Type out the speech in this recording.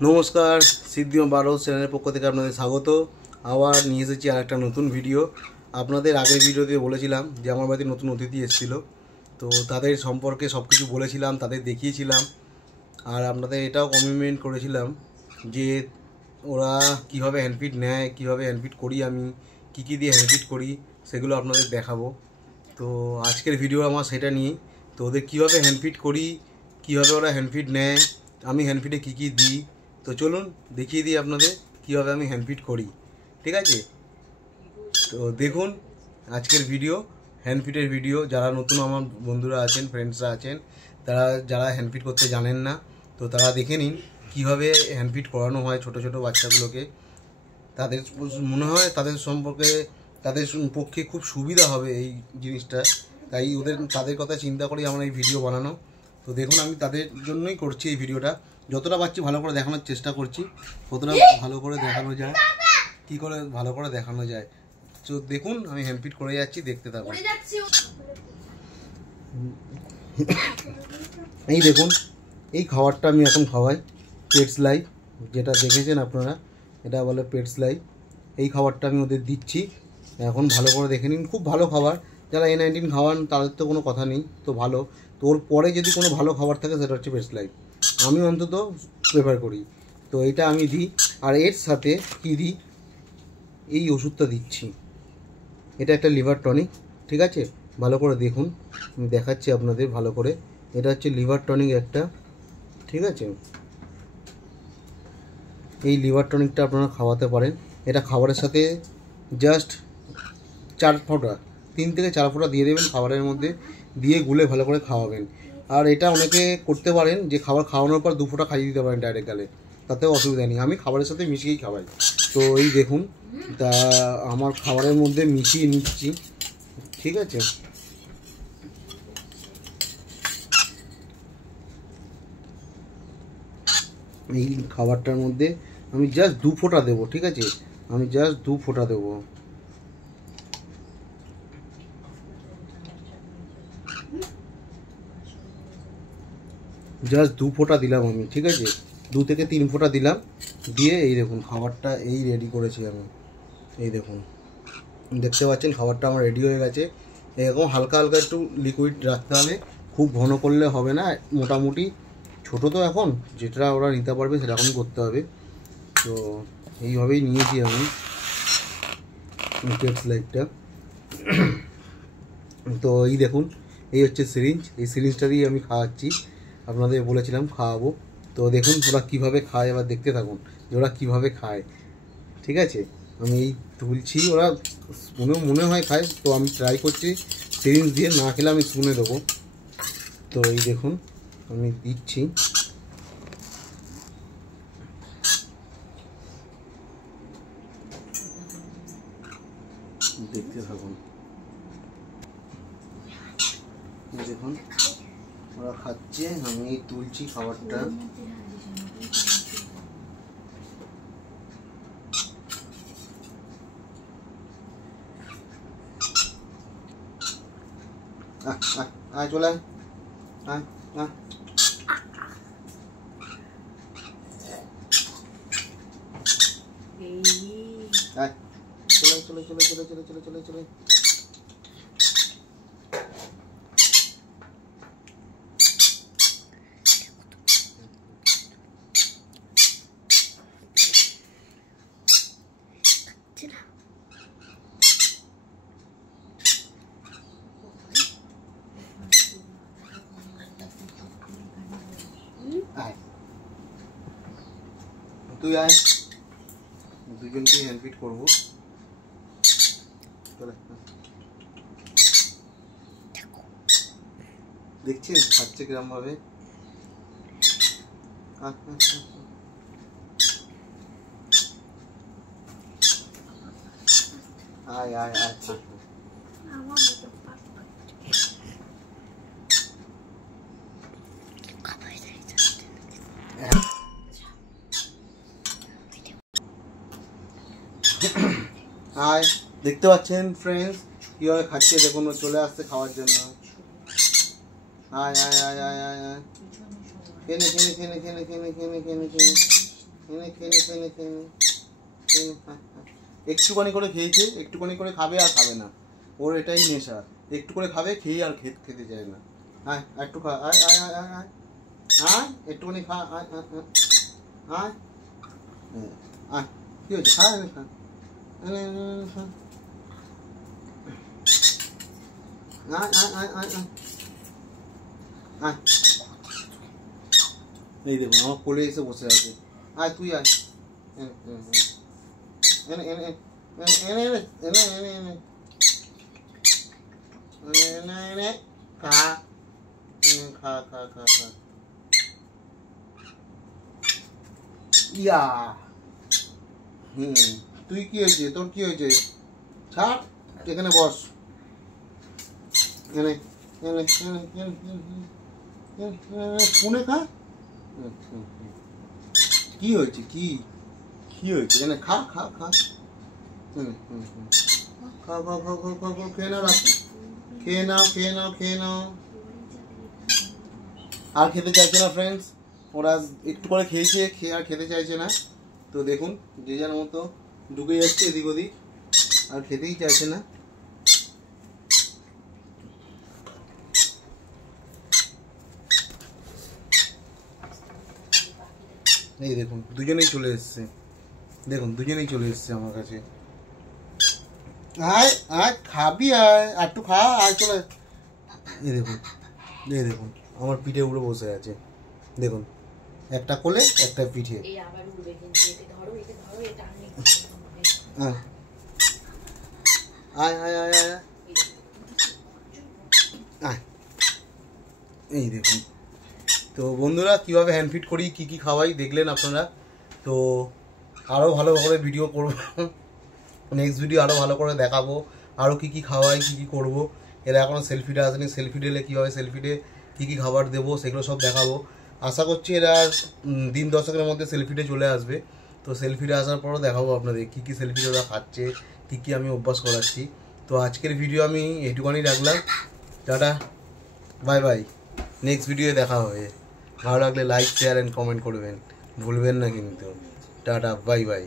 নমস্কার, সিদ্ধিও 12 চ্যানেলের পক্ষ থেকে আপনাদের স্বাগত। আবার নিয়ে এসেছি আর একটা নতুন ভিডিও। আপনাদের আগের ভিডিওতে বলেছিলাম যে আমার বাড়িতে নতুন অতিথি এসেছিলো, তো তাদের সম্পর্কে সব কিছু বলেছিলাম, তাদের দেখিয়েছিলাম। আর আপনাদের এটাও কমিটমেন্ট করেছিলাম যে ওরা কীভাবে হ্যান্ডফিট নেয়, কীভাবে হ্যান্ডফিট করি, আমি কী দিয়ে হ্যান্ডফিট করি সেগুলো আপনাদের দেখাবো। তো আজকের ভিডিও আমার সেটা নিয়েই, তো ওদের কীভাবে হ্যান্ডফিট করি, কীভাবে ওরা হ্যান্ডফিট নেয়, আমি হ্যান্ডফিটে কী দিই। তো চলুন দেখিয়ে দিই আপনাদের কীভাবে আমি হ্যান্ডফিট করি, ঠিক আছে? তো দেখুন আজকের ভিডিও, হ্যান্ডফিটের ভিডিও। যারা নতুন আমার বন্ধুরা আছেন, ফ্রেন্ডসরা আছেন, যারা হ্যান্ডফিট করতে জানেন না, তো তারা দেখে নিন কীভাবে হ্যান্ডফিট করানো হয় ছোট ছোট বাচ্চাগুলোকে। তাদের মনে হয় তাদের পক্ষে খুব সুবিধা হবে এই জিনিসটা, তাই তাদের কথা চিন্তা করেই আমার এই ভিডিও বানানো। তো দেখুন আমি তাদের জন্যই করছি এই ভিডিওটা। যতটা পারছি ভালো করে দেখানোর চেষ্টা করছি, কতটা ভালো করে দেখানো যায়, কী করে ভালো করে দেখানো যায়। তো দেখুন আমি হ্যান্ডফিট করে যাচ্ছি, দেখতে থাকুন। এই দেখুন এই খাবারটা আমি এখন খাওয়াই, পেটস লাইফ, যেটা দেখেছেন আপনারা, এটা বলে পেটস লাইফ। এই খাবারটা আমি ওদের দিচ্ছি এখন, ভালো করে দেখে নিন। খুব ভালো খাবার, যারা A19 খাওয়ান তাদের তো কোনো কথা নেই, তো ভালো। তো ওর পরে যদি কোনো ভালো খাবার থাকে সেটা হচ্ছে পেটস লাইফ, আমি অন্তত প্রেফার করি। তো এইটা আমি দিই, আর এর সাথে কী দিই, এই ওষুধটা দিচ্ছি। এটা একটা লিভার টনিক, ঠিক আছে? ভালো করে দেখুন, আমি দেখাচ্ছি আপনাদের ভালো করে। এটা হচ্ছে লিভার টনিক একটা, ঠিক আছে? এই লিভার টনিকটা আপনারা খাওয়াতে পারেন। এটা খাবারের সাথে জাস্ট 4 ফোঁটা, 3 থেকে 4 ফোঁটা দিয়ে দেবেন খাবারের মধ্যে, দিয়ে গুলে ভালো করে খাওয়াবেন। আর এটা অনেকে করতে পারেন যে খাবার খাওয়ানোর পর 2 ফোঁটা খাইয়ে দিতে পারেন ডাইরেক্ট গালে, তাতেও অসুবিধা নেই। আমি খাবারের সাথে মিশিয়েই খাওয়াই। তো এই দেখুন, তা আমার খাবারের মধ্যে মিশিয়ে নিচ্ছি, ঠিক আছে? এই খাবারটার মধ্যে আমি জাস্ট 2 ফোঁটা দেবো, ঠিক আছে? আমি জাস্ট 2 ফোঁটা দেবো, জাস্ট 2 ফোঁটা দিলাম আমি, ঠিক আছে? 2 থেকে 3 ফোঁটা দিলাম, দিয়ে এই দেখুন খাবারটা এই রেডি করেছি আমি। এই দেখুন, দেখতে পাচ্ছেন খাবারটা আমার রেডি হয়ে গেছে। এরকম হালকা হালকা একটু লিকুইড রাখতে হবে, খুব ঘন করলে হবে না। মোটামুটি ছোটো তো এখন, যেটা ওরা নিতে পারবে সেরকমই করতে হবে। তো এইভাবেই নিয়েছি আমি পেটস লাইফটা। তো এই দেখুন, এই হচ্ছে সিরিঞ্জ, এই সিরিঞ্জটা দিয়েই আমি খাওয়াচ্ছি, আপনাদের বলেছিলাম খাওয়াবো। তো দেখুন ওরা কীভাবে খায়, এবার দেখতে থাকুন যে ওরা কীভাবে খায়, ঠিক আছে? আমি এই তুলছি, ওরা মনে হয় খায়, তো আমি ট্রাই করছি সিরিঞ্জ দিয়ে, না খেলে আমি স্পুনে দেবো। তো এই দেখুন আমি দিচ্ছি, দেখতে থাকুন। দেখুন ওরা খাচ্ছে, আমি তুলছি খাবারটা। আয় চলে আয়, আয় আয়। চলে চলে চলে চলে চলে চলে চলে চলে। আয় তুই আয়, দুজনকে হ্যান্ডফিট করবো। দেখছেন খাচ্ছে কিরম ভাবে। আয় আয় আয়, আয়। দেখতে পাচ্ছেন ফ্রেন্ডস কীভাবে খাচ্ছে, দেখুন চলে আসছে খাওয়ার জন্য। আয় আয় আয় আয় আয় আয়, খেনে খেনে খেনে খেনে খেনে খেনে খেনে খেনে একটুখানি করে খেয়েছে, একটুখানি করে খাবে আর খাবে না, ওর এটাই নেশা, একটু করে খাবে খেয়ে আর খেতে চায় না। আয় একটু খা, আয় আয় আয় আয় আয় আয় একটুখানি খা, আয় আয় আয় আয়, কি হয়েছে, খা খা, আয় আয় আয় আয় আয়। এই দেখুন আমার কোলে এসে বসে আছে, আয় তুই আয়, এনে এনে এনে এনে এনে এনে এনে এনে এনে খা, খা খা খা খা, ইয়া। তুই কি হয়েছে, তোর কি হয়েছে, ছাড়, এখানে বস, এনে এনে এনে এনে শুনে খা। কি হয়েছে, কি কি হয়েছে, এনে খা খা খা, খা খা খা খা খা খা, খেয়ে নাও, রাখি খেয়ে নাও খেয়ে নাও খেয়ে নাও। আর খেতে চাইছে না ফ্রেন্ডস, ওরা একটু করে খেয়েছে, খেয়ে আর খেতে চাইছে না। তো দেখুন যে যার মতো ঢুকে যাচ্ছে এদিক ওদিক, আর খেতেই চাইছে না। এই দেখুন দুজনেই চলে এসছে, দেখুন দুজনেই চলে এসছে আমার কাছে। আয় আয় খাবি, আয় একটু খা, আয় চলে। এই দেখুন, এই দেখুন আমার পিঠে উড়ে বসে আছে, দেখুন একটা কোলে একটা পিঠে। আয় আয় আয় আয় আয়, এই দেখুন। তো বন্ধুরা কীভাবে হ্যান্ড ফিট করি, কী কী খাওয়াই দেখলেন আপনারা। তো আরও ভালোভাবে ভিডিও করব, নেক্সট ভিডিও আরও ভালো করে দেখাবো, আরও কী কী খাওয়াই, কী কী করবো। এরা এখনও সেলফিটে আসেনি, সেলফিটে এলে কীভাবে সেলফিটে কী কী খাবার দেবো সেগুলো সব দেখাবো। আশা করছি এরা দিন 10-এর মধ্যে সেলফিটে চলে আসবে। তো সেলফিটে আসার পরও দেখাবো আপনাদের কী কী সেলফিটে ওরা খাচ্ছে, কী কী আমি অভ্যাস করাচ্ছি। তো আজকের ভিডিও আমি এইটুখানি রাখলাম, টাটা বাই বাই, নেক্সট ভিডিওয়ে দেখা হবে। ভালো লাগলে লাইক শেয়ার অ্যান্ড কমেন্ট করবেন, ভুলবেন না কিন্তু। Tata bye bye.